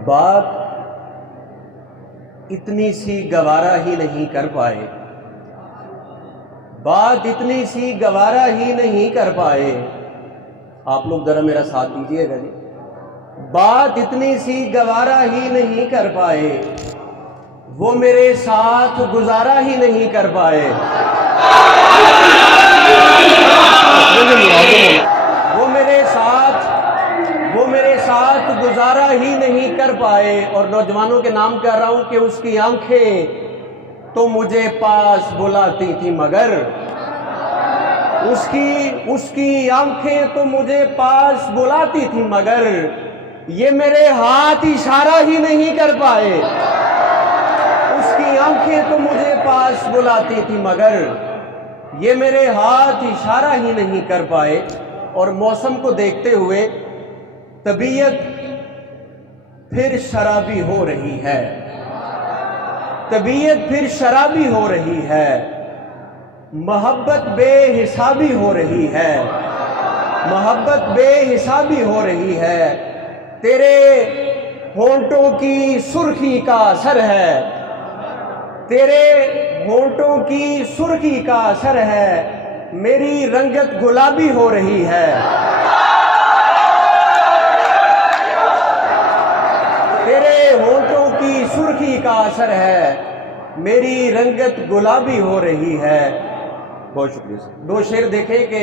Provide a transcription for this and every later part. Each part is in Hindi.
बात इतनी सी गवारा ही नहीं कर पाए, बात इतनी सी गवारा ही नहीं कर पाए। आप लोग जरा मेरा साथ दीजिएगा जी। बात इतनी सी गवारा ही नहीं कर पाए, वो मेरे साथ गुजारा ही नहीं कर पाए। वो मेरे साथ गुजारा ही नहीं कर पाए। और नौजवानों के नाम कर रहा हूं कि उसकी आंखें तो मुझे पास बुलाती थी, मगर उसकी आंखें तो मुझे पास बुलाती थी, मगर ये मेरे हाथ इशारा ही नहीं कर पाए। उसकी आंखें तो मुझे पास बुलाती थी, मगर ये मेरे हाथ इशारा ही नहीं कर पाए। और मौसम को देखते हुए तबीयत फिर शराबी हो रही है, तबीयत फिर शराबी हो रही है, मोहब्बत बेहिसाबी हो रही है, मोहब्बत बेहिसाबी हो रही है। तेरे होंठों की सुर्खी का असर है, तेरे होंठों की सुर्खी का असर है, मेरी रंगत गुलाबी हो रही है। तेरे होंठों की सुर्खी का असर है, मेरी रंगत गुलाबी हो रही है। बहुत शुक्रिया। दो शेर देखे कि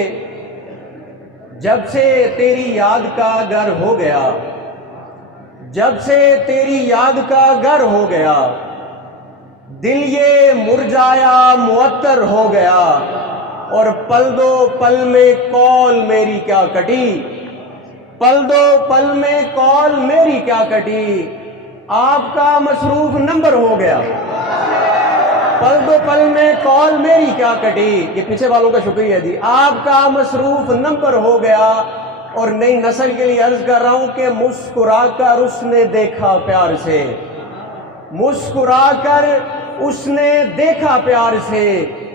जब से तेरी याद का घर हो गया, जब से तेरी याद का घर हो गया, दिल ये मुरझाया मुअत्तर हो गया। और पल दो पल में कॉल मेरी क्या कटी, पल दो पल में कॉल मेरी क्या कटी, आपका मसरूफ नंबर हो गया। पल दो पल में कॉल मेरी क्या कटी, ये पीछे वालों का शुक्रिया जी। आपका मसरूफ नंबर हो गया। और नई नस्ल के लिए अर्ज कर रहा हूं कि मुस्कुराकर उसने देखा प्यार से, मुस्कुराकर उसने देखा प्यार से।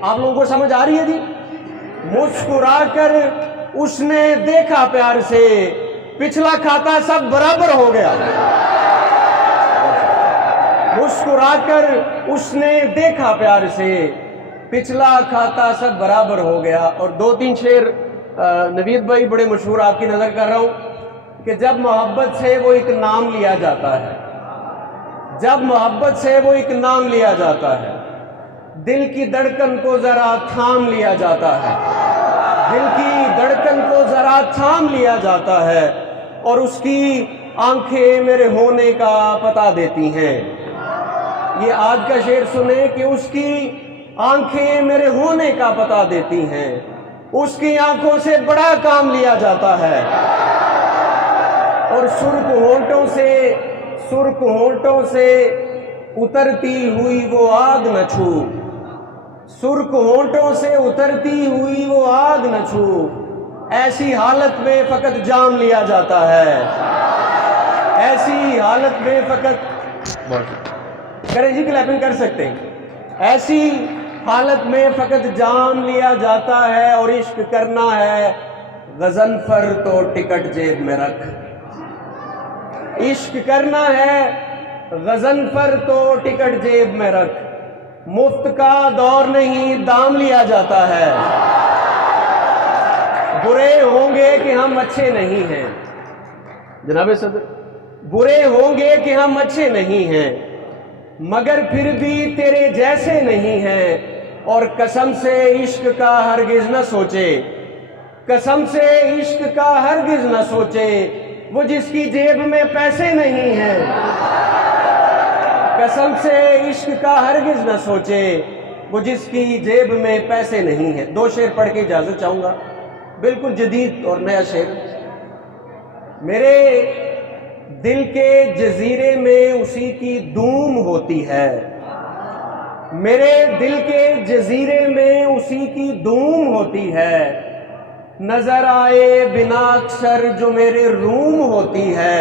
आप लोगों को समझ आ रही है जी? मुस्कुराकर उसने देखा प्यार से, पिछला खाता सब बराबर हो गया। मुस्कुराकर उसने देखा प्यार से, पिछला खाता सब बराबर हो गया। और दो तीन शेर नवीद भाई बड़े मशहूर आपकी नजर कर रहा हूं कि जब मोहब्बत से वो एक नाम लिया जाता है, जब मोहब्बत से वो एक नाम लिया जाता है, दिल की धड़कन को जरा थाम लिया जाता है, दिल की धड़कन को जरा थाम लिया जाता है। और उसकी आंखें मेरे होने का पता देती हैं। ये आज का शेर सुने कि उसकी आंखें मेरे होने का पता देती हैं। उसकी आंखों से बड़ा काम लिया जाता है। और सुर्ख होंठों से उतरती हुई वो आग न छू, सुर्ख होंठों से उतरती हुई वो आग न छू, ऐसी हालत में फकत जाम लिया जाता है, ऐसी हालत में फकत करें जी, क्लैपिंग कर सकते हैं। ऐसी हालत में फकत जाम लिया जाता है। और इश्क करना है गजनफर तो टिकट जेब में रख, इश्क करना है गजनफर तो टिकट जेब में रख, मुफ्त का दौर नहीं दाम लिया जाता है। बुरे होंगे कि हम अच्छे नहीं हैं जनाब सदर, बुरे होंगे कि हम अच्छे नहीं हैं, मगर फिर भी तेरे जैसे नहीं हैं। और कसम से इश्क का हरगिज न सोचे, कसम से इश्क का हरगिज न सोचे, वो जिसकी जेब में पैसे नहीं हैं। कसम से इश्क का हरगिज न सोचे, वो जिसकी जेब में पैसे नहीं हैं। दो शेर पढ़ के इजाजत चाहूंगा, बिल्कुल जदीद और नया शेर। मेरे दिल के जजीरे में उसी की धूम होती है, मेरे दिल के जजीरे में उसी की धूम होती है। नजर आए बिना अक्षर जो मेरे रूम होती है,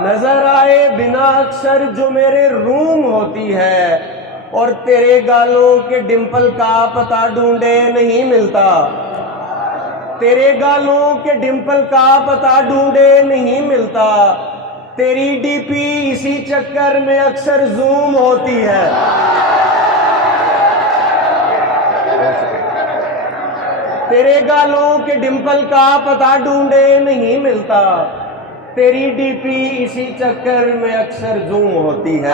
नजर आए बिना अक्षर जो मेरे रूम होती है। और तेरे गालों के डिंपल का पता ढूंढे नहीं मिलता, तेरे गालों के डिंपल का पता ढूंढे नहीं मिलता। तेरी डीपी इसी चक्कर में अक्सर जूम होती है। तेरे गालों के डिंपल का पता ढूंढे नहीं मिलता, तेरी डीपी इसी चक्कर में अक्सर जूम होती है।